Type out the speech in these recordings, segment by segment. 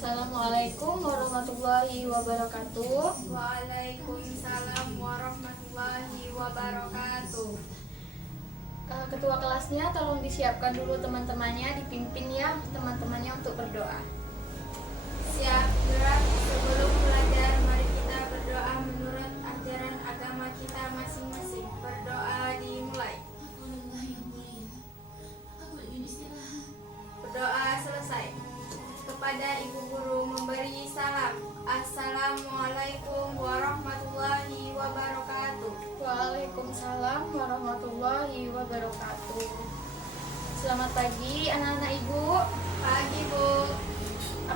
Assalamualaikum warahmatullahi wabarakatuh. Waalaikumsalam warahmatullahi wabarakatuh. Ketua kelasnya tolong disiapkan dulu teman-temannya, dipimpin ya teman-temannya untuk berdoa. Siap gerak. Sebelum belajar, mari kita berdoa menurut ajaran agama kita masing-masing. Berdoa dimulai. Berdoa selesai. Kepada ibu guru memberi salam. Assalamualaikum warahmatullahi wabarakatuh. Waalaikumsalam warahmatullahi wabarakatuh. Selamat pagi anak-anak ibu. Pagi Bu.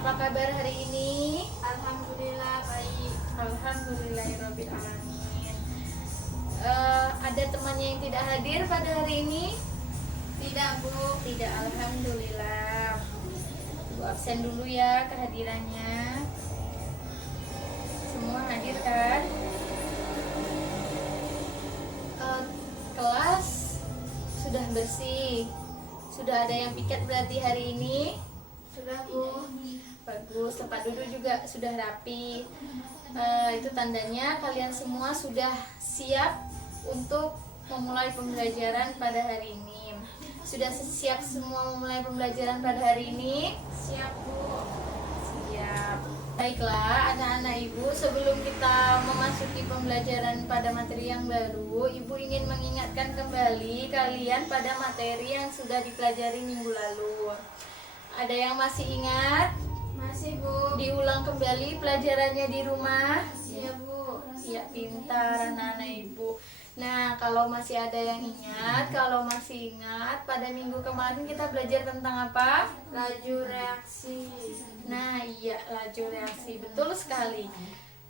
Apa kabar hari ini? Alhamdulillah baik. Alhamdulillahirabbil alamin. Ada temannya yang tidak hadir pada hari ini? Tidak Bu. Tidak, alhamdulillah. Ibu absen dulu ya kehadirannya. Semua hadir kan? Kelas sudah bersih. Sudah ada yang piket berarti hari ini? Sudah Bu. Bagus, tempat duduk juga sudah rapi. Itu tandanya kalian semua sudah siap untuk memulai pembelajaran pada hari ini. Sudah siap semua memulai pembelajaran pada hari ini? Siap Bu. Siap. Baiklah anak-anak ibu, sebelum kita memasuki pembelajaran pada materi yang baru, ibu ingin mengingatkan kembali kalian pada materi yang sudah dipelajari minggu lalu. Ada yang masih ingat? Masih Bu. Diulang kembali pelajarannya di rumah? Iya Bu. Ya, pintar anak-anak ibu. Nah, kalau masih ada yang ingat, pada minggu kemarin kita belajar tentang apa? Laju reaksi. Nah, iya, laju reaksi. Betul sekali.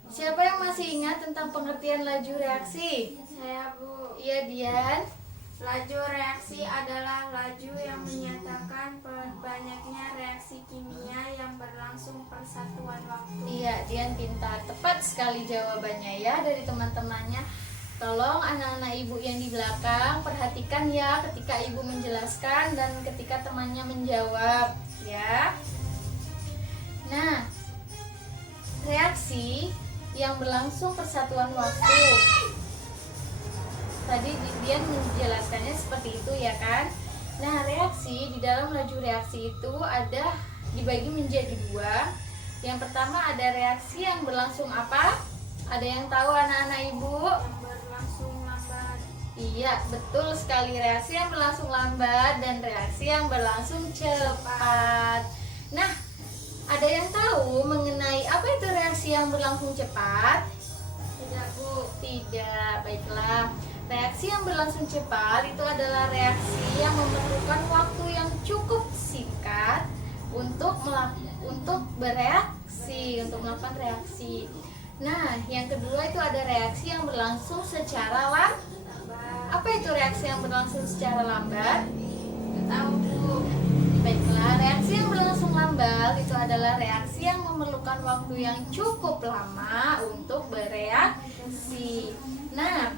Siapa yang masih ingat tentang pengertian laju reaksi? Saya Bu. Iya, Dian. Laju reaksi adalah laju yang menyatakan banyaknya reaksi kimia yang berlangsung persatuan waktu. Iya, Dian pintar. Tepat sekali jawabannya ya dari teman-temannya. Tolong anak-anak ibu yang di belakang perhatikan ya ketika ibu menjelaskan dan ketika temannya menjawab ya. Nah, reaksi yang berlangsung persatuan waktu. Tadi dia menjelaskannya seperti itu ya kan. Nah, reaksi di dalam laju reaksi itu ada dibagi menjadi dua. Yang pertama ada reaksi yang berlangsung apa? Ada yang tahu anak-anak ibu? Yang berlangsung lambat. Iya, betul sekali. Reaksi yang berlangsung lambat dan reaksi yang berlangsung cepat. Nah, ada yang tahu mengenai apa itu reaksi yang berlangsung cepat? Tidak Bu. Tidak, baiklah. Reaksi yang berlangsung cepat itu adalah reaksi yang memerlukan waktu yang cukup singkat untuk bereaksi, untuk melakukan reaksi. Nah, yang kedua itu ada reaksi yang berlangsung secara lambat. Apa itu reaksi yang berlangsung secara lambat? Tahu Bu. Baiklah, reaksi yang berlangsung lambat itu adalah reaksi yang memerlukan waktu yang cukup lama untuk bereaksi. Nah,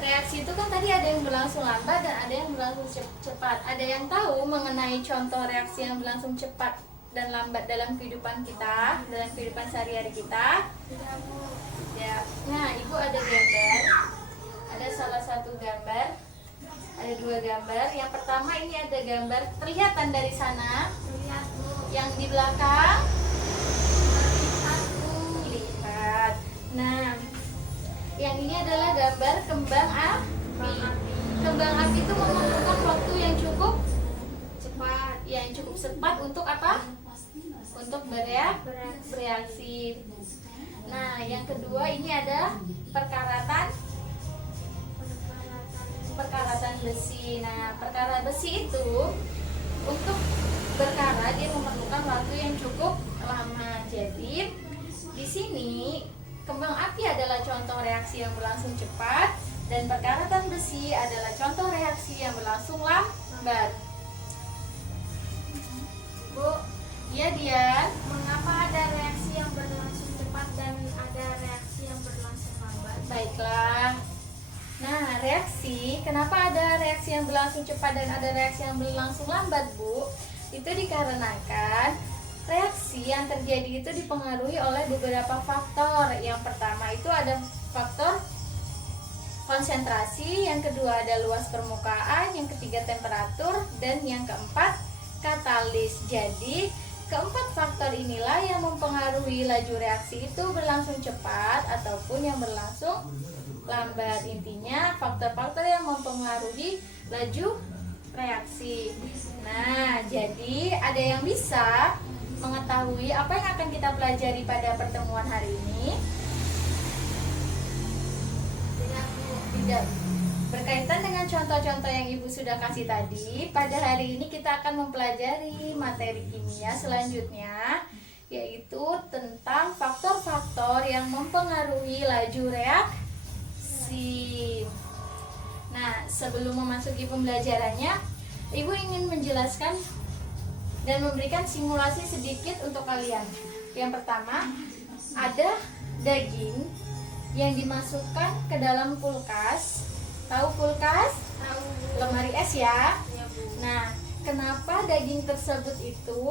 reaksi itu kan tadi ada yang berlangsung lambat dan ada yang berlangsung cepat. Ada yang tahu mengenai contoh reaksi yang berlangsung cepat dan lambat dalam kehidupan kita, dalam kehidupan sehari-hari kita? Tidak Bu. Ya. Nah, ibu ada gambar. Ada salah satu gambar. Ada dua gambar. Yang pertama ini ada gambar kelihatan dari sana. Lihat Bu. Yang di belakang Lihat Bu. lihat. Nah, yang ini adalah gambar kembang api. Kembang api itu memerlukan waktu yang cukup Cepat. yang cukup cepat untuk apa? Untuk bereaksi. Nah, yang kedua ini ada perkaratan besi. Nah, perkaratan besi itu untuk berkara dia memerlukan waktu yang cukup lama. Jadi, di sini kembang api adalah contoh reaksi yang berlangsung cepat dan perkaratan besi adalah contoh reaksi yang berlangsung lambat. Bu, Iya, Dian. mengapa ada reaksi yang berlangsung cepat dan ada reaksi yang berlangsung lambat? Baiklah. Nah, kenapa ada reaksi yang berlangsung cepat dan ada reaksi yang berlangsung lambat, Bu? Itu dikarenakan reaksi yang yang terjadi itu dipengaruhi oleh beberapa faktor. Yang pertama itu ada faktor konsentrasi, yang kedua ada luas permukaan, yang ketiga temperatur, dan yang keempat katalis. Jadi keempat faktor inilah yang mempengaruhi laju reaksi itu berlangsung cepat ataupun yang berlangsung lambat. Intinya faktor-faktor yang mempengaruhi laju reaksi. Nah, jadi ada yang bisa mengetahui apa yang akan kita pelajari pada pertemuan hari ini? Tidak. Berkaitan dengan contoh-contoh yang Ibu sudah kasih tadi, pada hari ini kita akan mempelajari materi kimia selanjutnya, yaitu tentang faktor-faktor yang mempengaruhi laju reaksi. Nah, sebelum memasuki pembelajarannya, Ibu ingin menjelaskan dan memberikan simulasi sedikit untuk kalian. Yang pertama, ada daging yang dimasukkan ke dalam kulkas. Tahu kulkas? Tahu. Lemari es ya. Ya, Bu. Nah, kenapa daging tersebut itu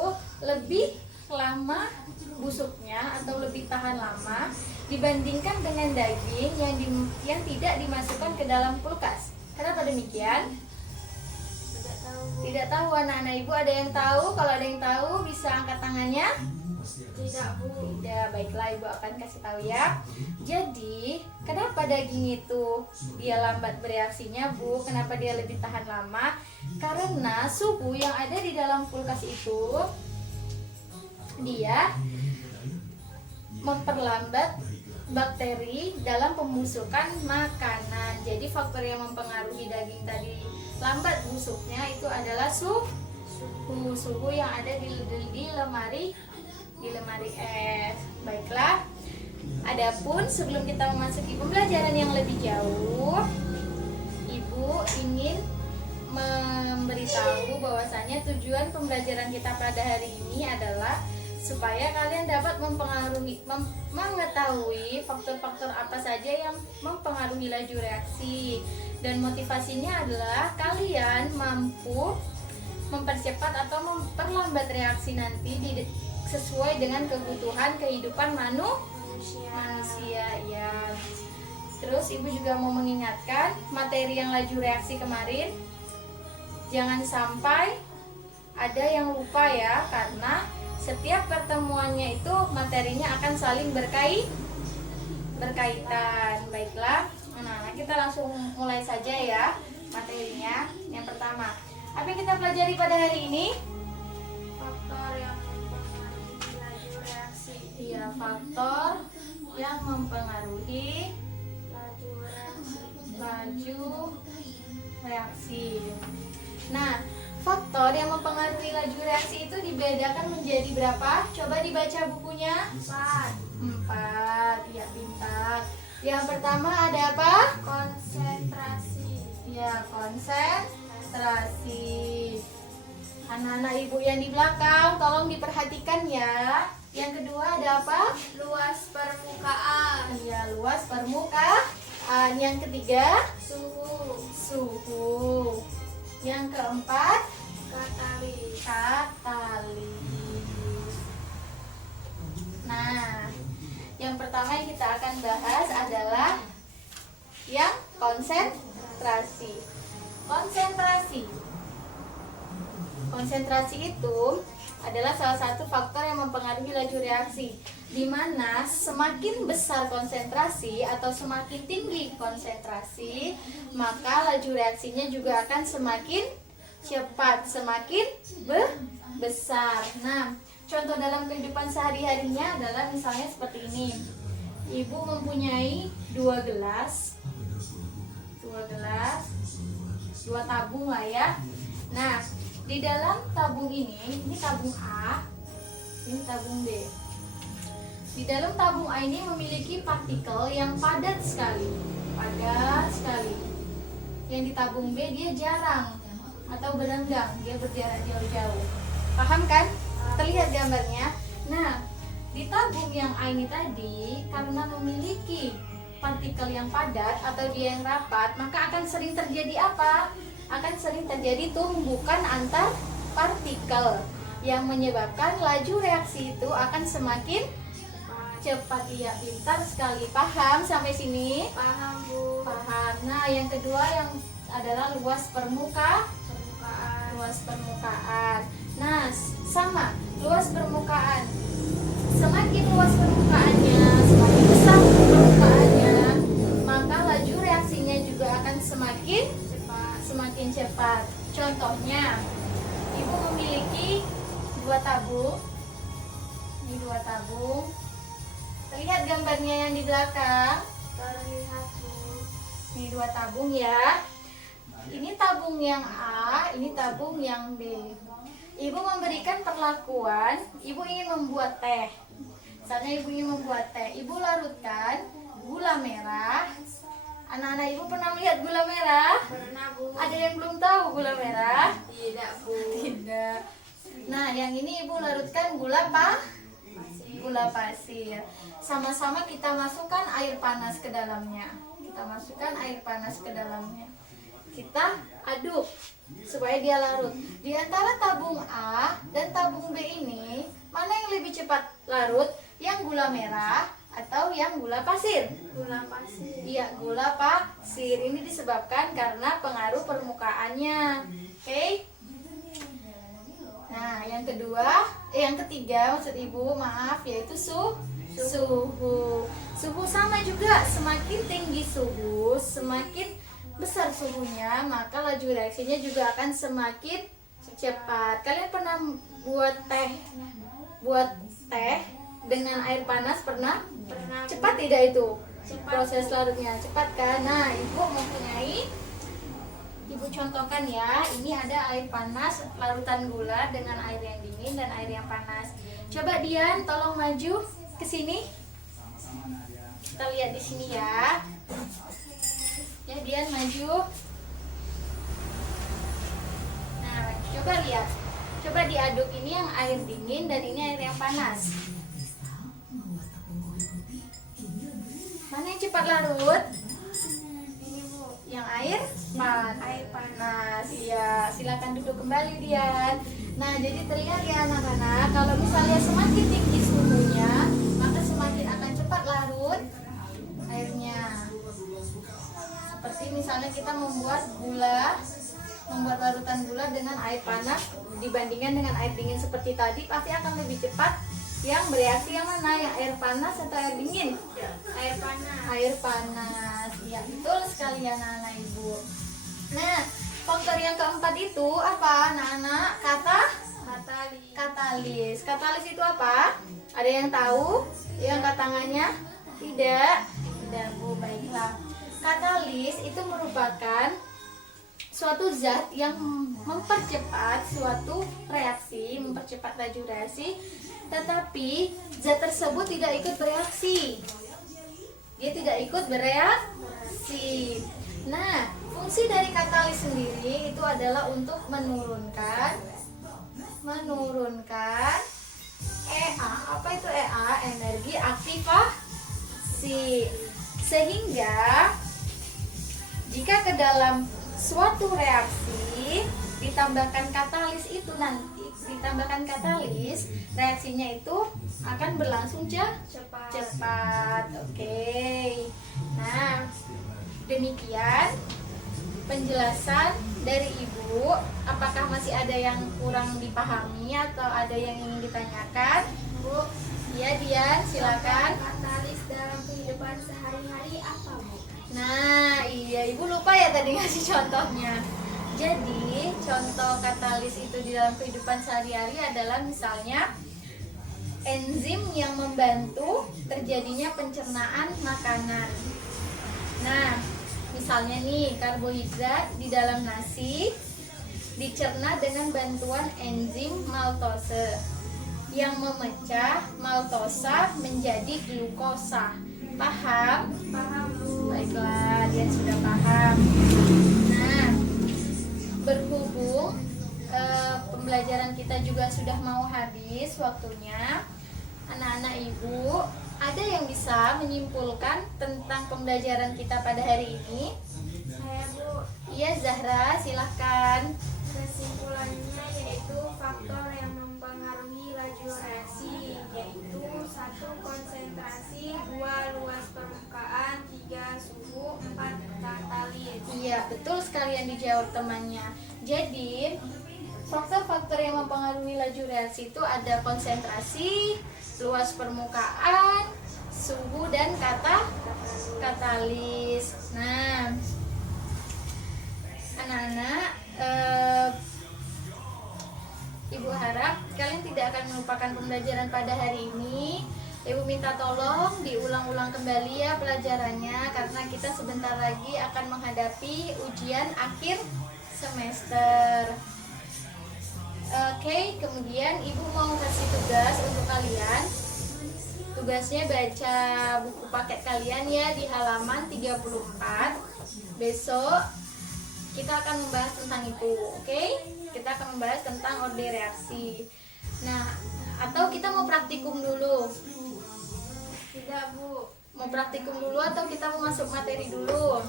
lebih lama busuknya atau lebih tahan lama dibandingkan dengan daging yang tidak dimasukkan ke dalam kulkas? Kenapa demikian? Tidak tahu. Tidak tahu anak-anak Ibu, ada yang tahu? Kalau ada yang tahu bisa angkat tangannya. Tidak, Bu. Tidak, baiklah Ibu akan kasih tahu ya. Jadi, kenapa daging itu dia lambat bereaksinya, Bu? Kenapa dia lebih tahan lama? Karena suhu yang ada di dalam kulkas itu dia memperlambat bakteri dalam pembusukan makanan. Jadi faktor yang mempengaruhi daging tadi lambat busuknya itu adalah suhu yang ada di lemari es. Baiklah. Adapun sebelum kita memasuki pembelajaran yang lebih jauh, Ibu ingin memberitahu bahwasanya tujuan pembelajaran kita pada hari ini adalah supaya kalian dapat mengetahui faktor-faktor apa saja yang mempengaruhi laju reaksi, dan motivasinya adalah kalian mampu mempercepat atau memperlambat reaksi nanti sesuai dengan kebutuhan kehidupan manusia ya. Terus Ibu juga mau mengingatkan materi yang laju reaksi kemarin, jangan sampai ada yang lupa ya, karena setiap pertemuannya itu materinya akan saling berkaitan. Baiklah, nah kita langsung mulai saja ya materinya. Yang pertama, apa yang kita pelajari pada hari ini? Faktor yang mempengaruhi laju reaksi. Iya, faktor yang mempengaruhi laju reaksi. Nah, faktor yang mempengaruhi laju reaksi itu dibedakan menjadi berapa? Coba dibaca bukunya. 4. Ya, pintar. Yang pertama ada apa? Konsentrasi. Ya, konsentrasi. Anak-anak Ibu yang di belakang, tolong diperhatikan ya. Yang kedua ada apa? Luas permukaan. Ya, luas permukaan. Yang ketiga, suhu. Yang keempat, Katalis. Nah, yang pertama yang kita akan bahas adalah yang konsentrasi. Konsentrasi itu adalah salah satu faktor yang mempengaruhi laju reaksi, di mana semakin besar konsentrasi atau semakin tinggi konsentrasi, maka laju reaksinya juga akan semakin cepat, semakin besar. Nah, contoh dalam kehidupan sehari-harinya adalah misalnya seperti ini. Ibu mempunyai 2 gelas, 2 tabung lah ya. Nah, di dalam tabung ini tabung A, ini tabung B. Di dalam tabung A ini memiliki partikel yang padat sekali. Yang di tabung B dia jarang atau berenggang, dia berjarak jauh-jauh. Paham kan? Terlihat gambarnya. Nah, di tabung yang A ini tadi, karena memiliki partikel yang padat atau dia yang rapat, maka akan sering terjadi apa? Akan sering terjadi tumbukan antar partikel. yang menyebabkan laju reaksi itu akan semakin cepat. Iya, pintar sekali. Paham sampai sini? Paham, Bu. Paham. Nah, yang kedua yang adalah luas Permukaan. luas permukaan. Nah, sama, luas permukaan. Semakin luas permukaannya, semakin besar permukaannya, maka laju reaksinya juga akan semakin cepat. Contohnya, ibu memiliki 2 tabung. Ini 2 tabung. Terlihat gambarnya yang di belakang. Terlihat, Bu. Ini 2 tabung ya. Ini tabung yang A, ini tabung yang B. Ibu memberikan perlakuan, ibu ingin membuat teh. Misalnya ibu ingin membuat teh, ibu larutkan gula merah. Anak-anak ibu pernah melihat gula merah? Pernah, Bu. Ada yang belum tahu gula merah? Tidak, Bu. Tidak. Nah, yang ini ibu larutkan gula pasir. Sama-sama kita masukkan air panas ke dalamnya. Kita aduk supaya dia larut. Di antara tabung A dan tabung B ini, mana yang lebih cepat larut? Yang gula merah atau yang gula pasir? Gula pasir. Iya, gula pasir. Ini disebabkan karena pengaruh permukaannya. Oke? Nah, yang ketiga maksud ibu, maaf, yaitu suhu. Suhu sama juga, semakin tinggi suhu, semakin besar suhunya, maka laju reaksinya juga akan semakin cepat. Kalian pernah buat teh dengan air panas pernah? Pernah, Bu. Cepat tidak itu? Cepat. Proses larutnya cepat kan? Nah, ibu mempunyai, ibu contohkan ya, ini ada air panas, larutan gula dengan air yang dingin dan air yang panas. Coba Dian, tolong maju ke sini. Kita lihat di sini ya. Ya, Dian maju. Nah, coba lihat. Coba diaduk, ini yang air dingin dan ini air yang panas. Mana yang cepat larut? Ini, Bu. Yang air Air panas. Iya, silakan duduk kembali Dian. Nah, jadi terlihat ya anak-anak, kalau misalnya semakin tinggi suhunya, maka semakin akan cepat larut airnya. Seperti misalnya kita membuat larutan gula dengan air panas dibandingkan dengan air dingin seperti tadi, pasti akan lebih cepat yang bereaksi yang mana? Yang air panas atau air dingin? Air panas. Air panas. Ya, betul sekali anak-anak ibu. Nah, faktor yang keempat itu apa anak-anak? Katalis. Katalis itu apa? Ada yang tahu? Yang angkat tangannya? Tidak, Bu. Baiklah. Katalis itu merupakan suatu zat yang mempercepat suatu reaksi, mempercepat laju reaksi, tetapi zat tersebut tidak ikut bereaksi. Dia tidak ikut bereaksi. Nah, fungsi dari katalis sendiri itu adalah untuk menurunkan EA. Apa itu EA? Energi aktivasi. Sehingga jika ke dalam suatu reaksi ditambahkan katalis itu nanti, reaksinya itu akan berlangsung cepat. Oke. Nah, demikian penjelasan dari Ibu. Apakah masih ada yang kurang dipahami atau ada yang ingin ditanyakan? Bu, Ya, Dian, silakan. katalis dalam kehidupan sehari-hari apa, Bu? Nah, iya, Ibu lupa ya tadi ngasih contohnya. Jadi, contoh katalis itu di dalam kehidupan sehari-hari adalah misalnya enzim yang membantu terjadinya pencernaan makanan. Nah, misalnya nih, karbohidrat di dalam nasi dicerna dengan bantuan enzim maltose yang memecah maltosa menjadi glukosa. Paham? Paham, Bu. Baiklah, dia sudah paham. Nah, berhubung pembelajaran kita juga sudah mau habis waktunya, anak-anak ibu, ada yang bisa menyimpulkan tentang pembelajaran kita pada hari ini? Saya, Bu. Iya, Zahra, silahkan. Kesimpulannya yaitu faktor yang mempengaruhi laju reaksi, yaitu 1. Konsentrasi, 2. Luas permukaan, 3. Suhu, 4. Katalis. Iya, betul sekali yang dijawab temannya. Jadi, faktor-faktor yang mempengaruhi laju reaksi itu ada konsentrasi, luas permukaan, suhu, dan katalis. Nah, anak-anak, Ibu harap kalian tidak akan melupakan pembelajaran pada hari ini. Ibu minta tolong diulang-ulang kembali ya pelajarannya, karena kita sebentar lagi akan menghadapi ujian akhir semester. Oke, kemudian Ibu mau kasih tugas untuk kalian. Tugasnya baca buku paket kalian ya di halaman 34. Besok kita akan membahas tentang itu, oke? Kita akan membahas tentang orde reaksi. Nah, atau kita mau praktikum dulu? Tidak, Bu. Mau praktikum dulu atau kita mau masuk materi dulu?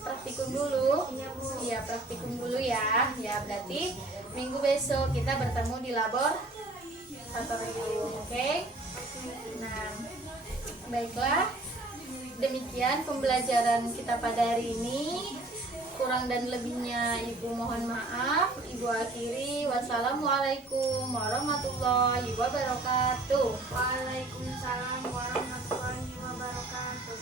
Praktikum dulu? Iya, Bu. Iya, praktikum dulu ya. Ya, berarti minggu besok kita bertemu di laboratorium, oke? Nah, baiklah. Demikian pembelajaran kita pada hari ini. Kurang dan lebihnya Ibu mohon maaf. Ibu akhiri. Wassalamualaikum warahmatullahi wabarakatuh. Waalaikumsalam warahmatullahi wabarakatuh.